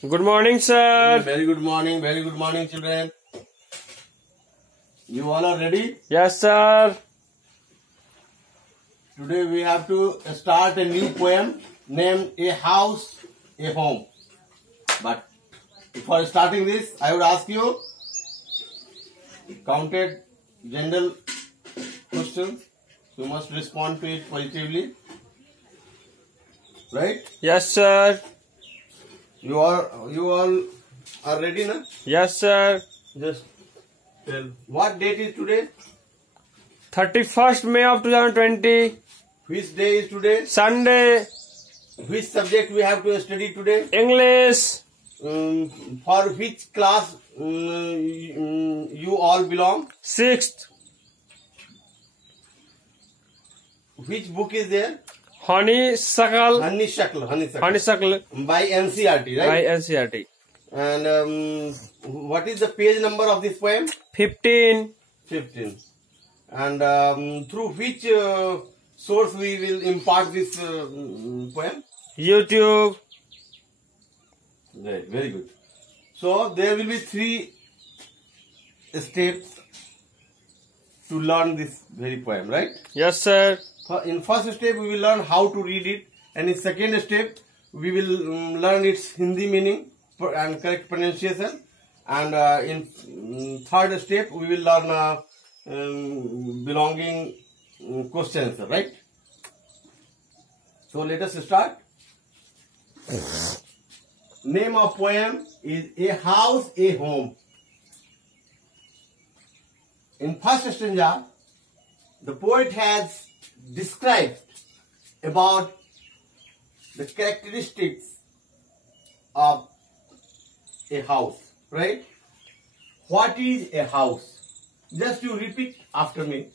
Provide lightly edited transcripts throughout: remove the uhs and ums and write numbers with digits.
Good morning, sir. Very good morning, children. You all are ready? Yes, sir. Today we have to start a new poem named A House, a Home. But before starting this, I would ask you counted general questions. You must respond to it positively. Right? Yes, sir. You all are ready, na? Yes, sir. Just tell. What date is today? 31st May of 2020. Which day is today? Sunday. Which subject we have to study today? English. For which class you all belong? 6th. Which book is there? Honeysuckle. Honeysuckle. By NCERT, right? By NCERT. And what is the page number of this poem? 15. 15. And through which source we will impart this poem? YouTube. Right, very good. So there will be 3 steps to learn this very poem, right? Yes, sir. In first step we will learn how to read it, and in second step we will learn its Hindi meaning and correct pronunciation, and in third step we will learn belonging question answer, right? So let us start. Name of poem is A House, a Home. In first stanza, the poet has described about the characteristics of a house, right? What is a house? Just you repeat after me.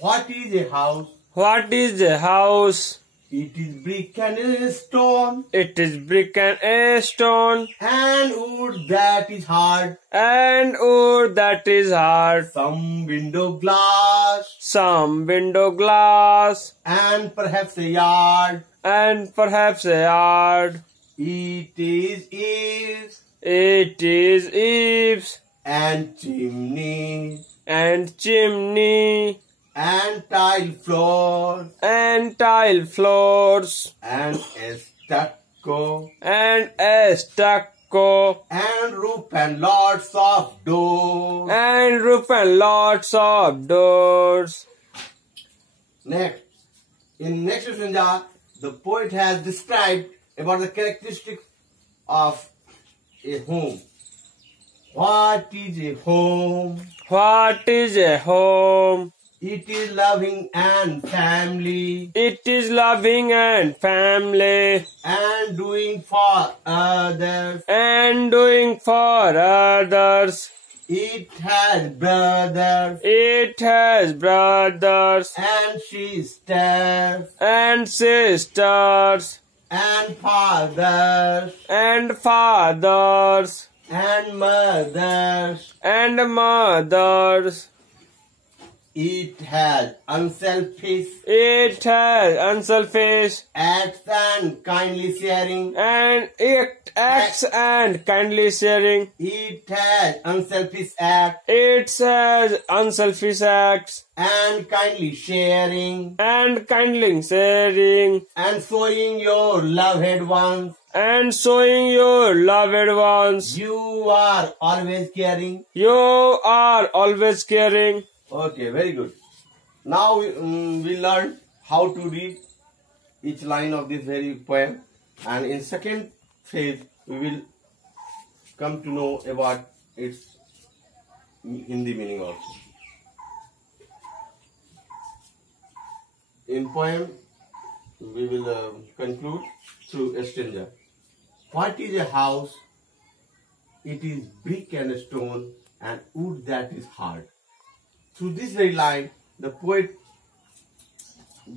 What is a house? What is a house? It is brick and stone. It is brick and stone. And wood that is hard. And wood that is hard. Some window glass. Some window glass. And perhaps a yard. And perhaps a yard. It is eaves. It is eaves. And chimney. And chimney. And tile floors. And tile floors. And a stucco. And a stucco. And roof and lots of doors. And roof and lots of doors. Next. In next stanza, the poet has described about the characteristics of a home. What is a home? What is a home? It is loving and family. It is loving and family. And doing for others. And doing for others. It has brothers. It has brothers. And sisters. And sisters. And fathers. And fathers. And mothers. And mothers. It has unselfish. It has unselfish. Acts and kindly sharing. And it acts and kindly sharing. It has unselfish act. It has unselfish acts. And kindly sharing. And kindly sharing. And showing your loved ones. And showing your loved ones. You are always caring. You are always caring. Okay, very good. Now we learned how to read each line of this very poem, and in second phase we will come to know about its Hindi meaning also. In poem we will conclude through a stanza. What is a house? It is brick and stone and wood that is hard. Through this very line, the poet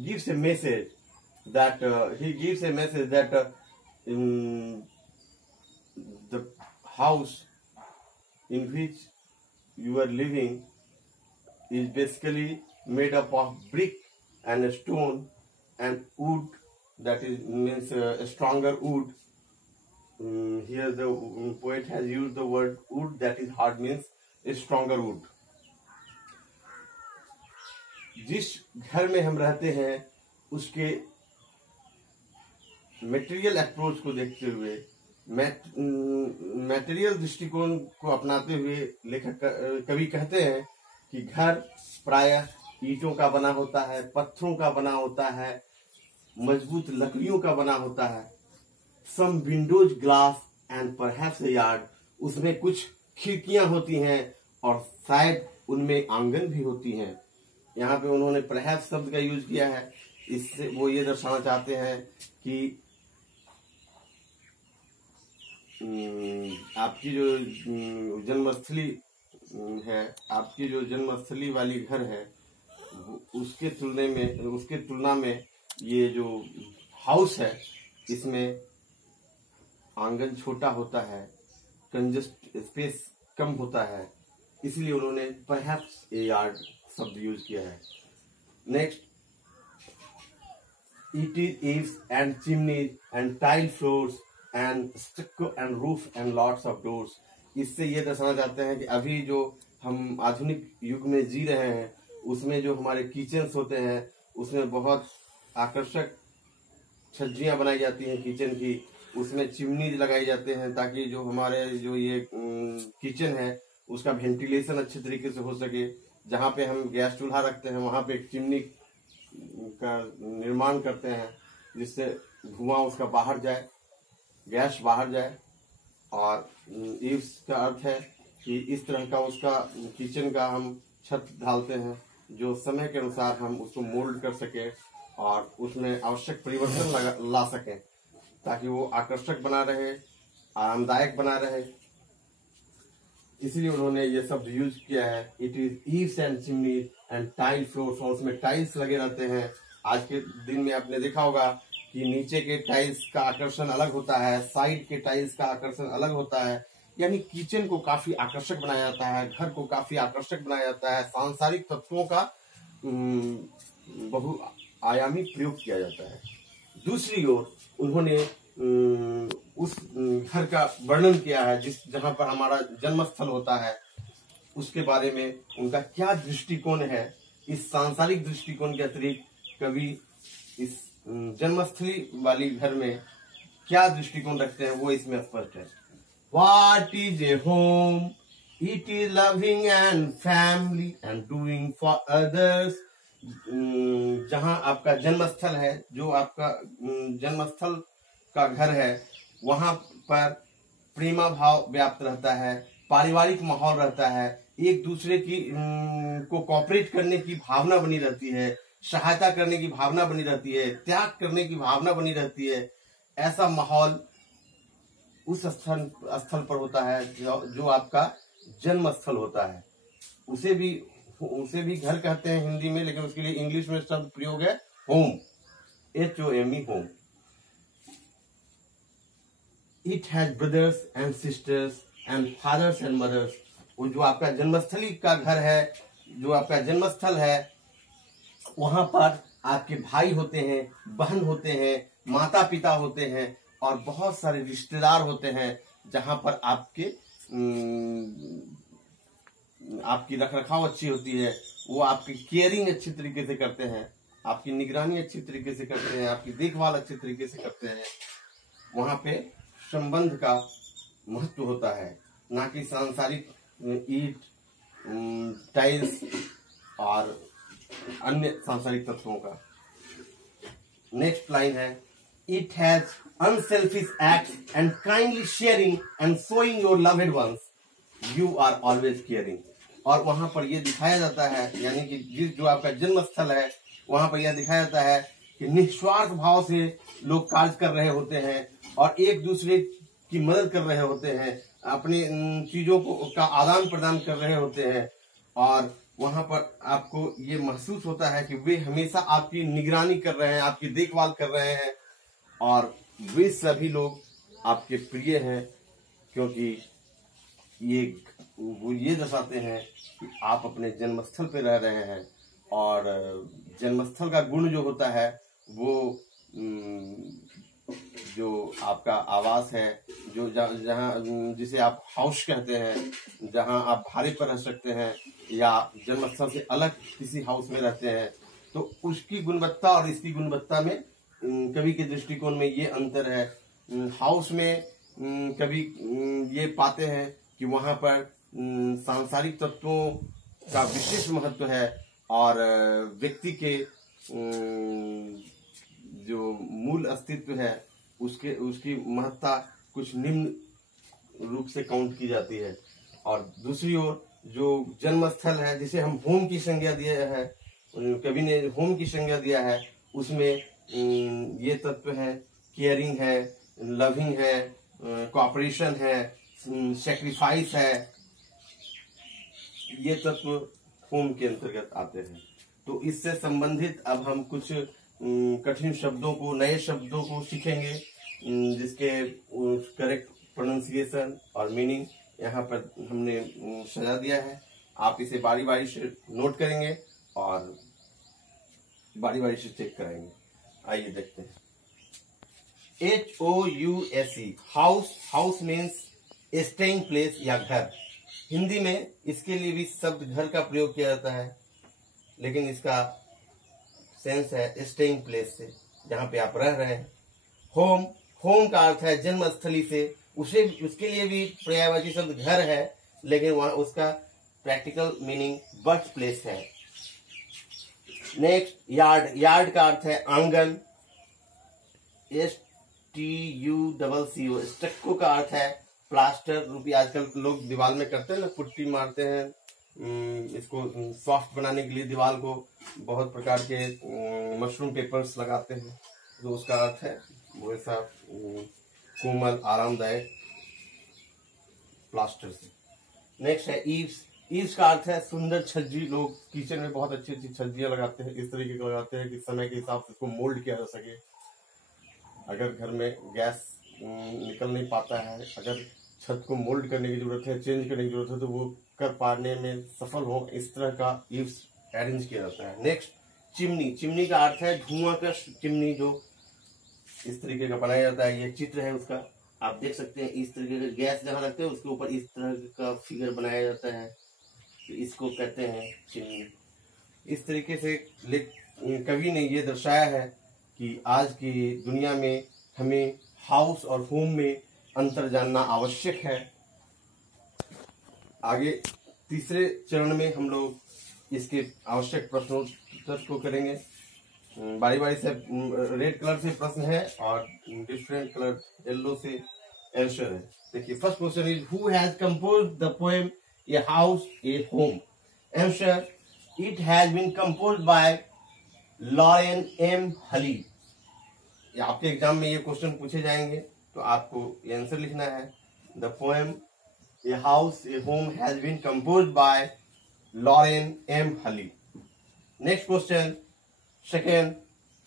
gives a message that in the house in which you are living is basically made up of brick and stone and wood, that is means a stronger wood, here the poet has used the word wood that is hard means a stronger wood. जिस घर में हम रहते हैं उसके material approach को देखते हुए, मटेरियल दृष्टिकोण को अपनाते हुए लेखक कवि कहते हैं कि घर प्रायः ईंटों का बना होता है, पत्थरों का बना होता है, मजबूत लकड़ियों का बना होता है. Some windows glass and perhaps a yard, उसमें कुछ खिड़कियां होती हैं और शायद उनमें आंगन भी होती हैं. यहाँ पे उन्होंने परहैप्स शब्द का यूज किया है. इससे वो ये दर्शाना चाहते हैं कि आपकी जो जन्मस्थली है, आपकी जो जन्मस्थली वाली घर है, उसके तुलना में ये जो हाउस है इसमें आंगन छोटा होता है, कंजस्ट स्पेस कम होता है, इसलिए उन्होंने परहैप्स ए यार्ड शब्द यूज किया है. Next, it is eaves and chimneys and tile floors and stucco and roof and lots of doors. इससे ये दर्शाना चाहते हैं कि अभी जो हम आधुनिक युग में जी रहे हैं उसमें जो हमारे किचन्स होते हैं उसमें बहुत आकर्षक छज्जियां बनाई जाती हैं किचन की, उसमें चिमनीज लगाई जाते हैं ताकि जो हमारे जो ये किचन है उसका वेंटिलेशन अच्छे तरीके से हो सके. जहाँ पे हम गैस चूल्हा रखते हैं वहां पे एक चिमनी का निर्माण करते हैं जिससे धुआं उसका बाहर जाए, गैस बाहर जाए. और ईव्स का अर्थ है कि इस तरह का उसका किचन का हम छत ढालते हैं जो समय के अनुसार हम उसको मोल्ड कर सके और उसमें आवश्यक परिवर्तन ला सकें ताकि वो आकर्षक बना रहे, आरामदायक बना रहे. इसलिए उन्होंने ये शब्द यूज किया है. It is eaves and chimneys and tile floors, और उसमें टाइल्स लगे रहते हैं. आज के दिन में आपने देखा होगा कि नीचे के टाइल्स का आकर्षण अलग होता है, साइड के टाइल्स का आकर्षण अलग होता है. यानी किचन को काफी आकर्षक बनाया जाता है, घर को काफी आकर्षक बनाया जाता है, सांसारिक तत्वों का बहुआयामी प्रयोग किया जाता है. दूसरी ओर उन्होंने उस घर का वर्णन किया है जहां पर हमारा जन्मस्थल होता है, उसके बारे में उनका क्या दृष्टिकोण है. इस सांसारिक दृष्टिकोण के अतिरिक्त कवि इस जन्मस्थली वाली घर में क्या दृष्टिकोण रखते हैं वो इसमें स्पष्ट है. What is a home? It is loving and family and doing for others. जहां आपका जन्मस्थल है, जो आपका जन्मस्थल का घर है, वहां पर प्रेमा भाव व्याप्त रहता है, पारिवारिक माहौल रहता है, एक दूसरे की को कोऑपरेट करने की भावना बनी रहती है, सहायता करने की भावना बनी रहती है, त्याग करने की भावना बनी रहती है. ऐसा माहौल उस स्थल पर होता है जो आपका जन्म स्थल होता है. उसे भी घर कहते हैं हिंदी में, लेकिन उसके लिए इंग्लिश में शब्द प्रयोग है home, HOME, home. It has brothers and sisters and fathers and mothers. वो जो आपका जन्मस्थली का घर है, जो आपका जन्मस्थल है, वहां पर आपके भाई होते हैं, बहन होते हैं, माता पिता होते हैं और बहुत सारे रिश्तेदार होते हैं जहां पर आपकी रखरखाव अच्छी होती है, वो आपकी केयरिंग अच्छी तरीके से करते हैं, आपकी निगरानी अच्छी तरीके से करते हैं, आपकी देखभाल अच्छी तरीके से करते हैं. वहां पे संबंध का महत्व होता है, ना कि सांसारिक ईट, टाइल्स और अन्य सांसारिक तत्वों का. नेक्स्ट लाइन है, it has unselfish act and kindly sharing and showing your loved ones, you are always caring. और वहां पर यह दिखाया जाता है, यानी कि जो आपका जन्म स्थल है वहां पर यह दिखाया जाता है कि निस्वार्थ भाव से लोग कार्य कर रहे होते हैं और एक दूसरे की मदद कर रहे होते हैं, अपनी चीजों का आदान प्रदान कर रहे होते हैं. और वहां पर आपको ये महसूस होता है कि वे हमेशा आपकी निगरानी कर रहे हैं, आपकी देखभाल कर रहे हैं और वे सभी लोग आपके प्रिय हैं, क्योंकि वो ये दर्शाते हैं कि आप अपने जन्मस्थल पे रह रहे हैं. और जन्मस्थल का गुण जो होता है वो जो आपका आवास है, जो जहाँ जिसे आप हाउस कहते हैं, जहाँ आप भाड़े पर रह सकते हैं या जन्मस्थल से अलग किसी हाउस में रहते हैं, तो उसकी गुणवत्ता और इसकी गुणवत्ता में कवि के दृष्टिकोण में ये अंतर है। हाउस में कभी ये पाते हैं कि वहां पर सांसारिक तत्वों का विशेष महत्व है और व्यक्ति के जो मूल अस्तित्व है उसकी महत्ता कुछ निम्न रूप से काउंट की जाती है। और दूसरी ओर जो जन्म स्थल है, जिसे हम होम की संज्ञा दिया है, कवि ने होम की संज्ञा दिया है, उसमें ये तत्व है, केयरिंग है, लविंग है, कोऑपरेशन है, सैक्रिफाइस है, ये तत्व होम के अंतर्गत आते हैं। तो इससे संबंधित अब हम कुछ कठिन शब्दों को, नए शब्दों को सीखेंगे, जिसके करेक्ट प्रोनाउंसिएशन और मीनिंग यहाँ पर हमने सजा दिया है। आप इसे बारी बारी से नोट करेंगे और बारी बारी से चेक कराएंगे। आइए देखते हैं। HOUSE, house. House means staying place या घर। हिंदी में इसके लिए भी शब्द घर का प्रयोग किया जाता है, लेकिन इसका सेंस है स्टेइंग प्लेस से, जहां पे आप रह रहे हैं। होम, होम का अर्थ है जन्मस्थली से, उसके लिए भी पर्यायवाची शब्द घर है, लेकिन वहां उसका प्रैक्टिकल मीनिंग बर्थ प्लेस है। Next yard. यार्ड का अर्थ है आंगन। STUCCO। स्टक्को का अर्थ है प्लास्टर रूपी। आजकल लोग दीवार में करते हैं ना, पुट्टी मारते हैं, इसको सॉफ्ट बनाने के लिए दीवार को बहुत प्रकार के मशरूम पेपर्स लगाते हैं, तो उसका अर्थ है वो ऐसा कोमल आरामदायक प्लास्टर से। नेक्स्ट है ईव्स। ईव्स का अर्थ है सुंदर छज्जी। लोग किचन में बहुत अच्छी अच्छी छज्जियां लगाते हैं, इस तरीके की लगाते हैं कि समय के हिसाब से उसको मोल्ड किया जा सके। अगर घर में गैस निकल नहीं पाता है, अगर छत को मोल्ड करने की जरूरत है, चेंज करने की जरूरत है, तो वो कर पाने में सफल हो, इस तरह का ईव्स अरेंज किया जाता है। Next chimney. चिमनी का अर्थ है धुआं का चिमनी, जो इस तरीके का बनाया जाता है। ये चित्र है उसका, आप देख सकते हैं। इस तरीके का गैस जहाँ रखते हैं उसके ऊपर इस तरह का फिगर बनाया जाता है, तो इसको कहते हैं चिमनी। इस तरीके से कवि ने ये दर्शाया है कि आज की दुनिया में हमें हाउस और होम में अंतर जानना आवश्यक है। आगे तीसरे चरण में हम लोग इसके आवश्यक प्रश्नोत्तर को करेंगे। बारी बारी से रेड कलर से प्रश्न है और डिफरेंट कलर येलो से आंसर है। देखिए, first question is who has composed the poem a house a home? Answer, it has been composed by Lorraine M Halli. आपके एग्जाम में ये क्वेश्चन पूछे जाएंगे, तो आपको ये आंसर लिखना है। The poem a house a home has been composed by Lorraine M Hull. Next question, second,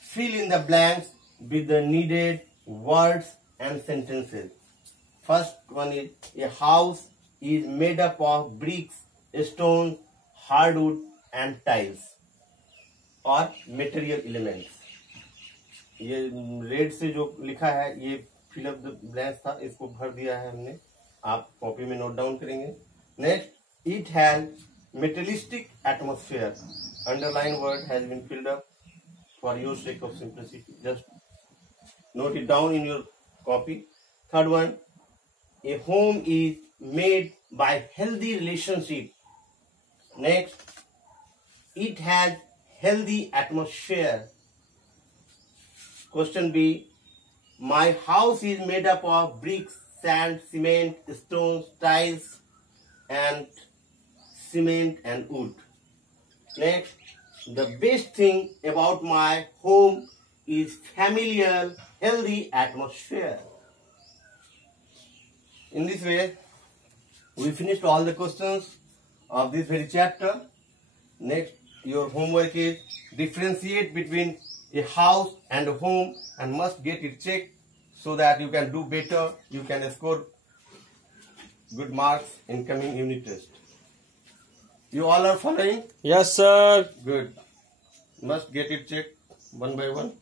fill in the blanks with the needed words and sentences. First one is, a house is made up of bricks, stones, hardwood and tiles or material elements. ये red से जो लिखा है ये fill up the blanks था, इसको भर दिया है हमने, आप कॉपी में नोट डाउन करेंगे। Next, it has metallistic atmosphere. Underline word has been filled up. For your sake of simplicity, just note it down in your copy. Third one, a home is made by healthy relationship. Next, it has healthy atmosphere. Question B, my house is made up of bricks, sand, cement, stones, tiles, and cement and wood. Next, the best thing about my home is familiar, healthy atmosphere. In this way, we finished all the questions of this very chapter. Next, your homework is differentiate between a house and a home and must get it checked so that you can do better, you can score good marks in coming unit test. You all are following? Yes, sir. Good. Must get it checked one by one.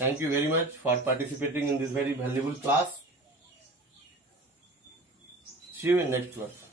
Thank you very much for participating in this very valuable class. See you in next class.